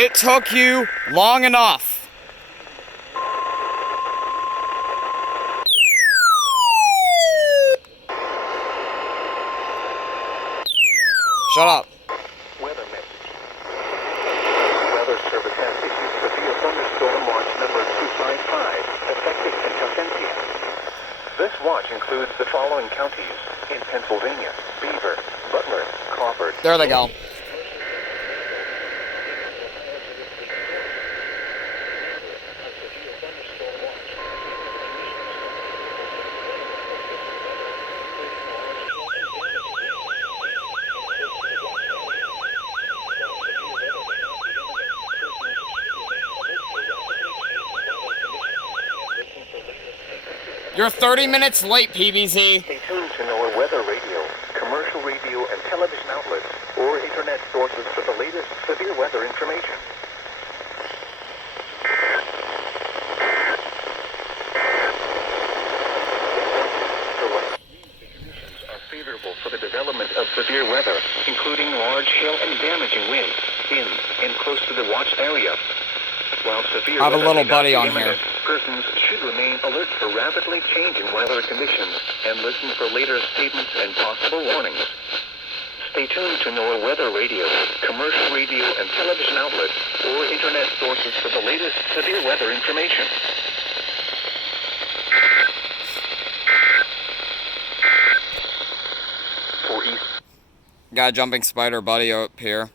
It took you long enough. Shut up. Weather message. Weather Service has issued severe thunderstorm watch number 255, effective until 10 p.m. This watch includes the following counties in Pennsylvania: Beaver, Butler, Crawford. There they go. You're 30 minutes late, PBZ. Stay tuned to NOAA Weather Radio, commercial radio and television outlets, or internet sources for the latest severe weather information. Conditions are favorable for the development of severe weather, including large hail and damaging winds in and close to the watched area. While severe I have a weather little may not buddy be on imminent, here. persons should remain alert for rapidly changing weather conditions and listen for later statements and possible warnings. Stay tuned to NOAA Weather Radio, commercial radio and television outlets, or internet sources for the latest severe weather information. For East. Got a jumping spider buddy up here.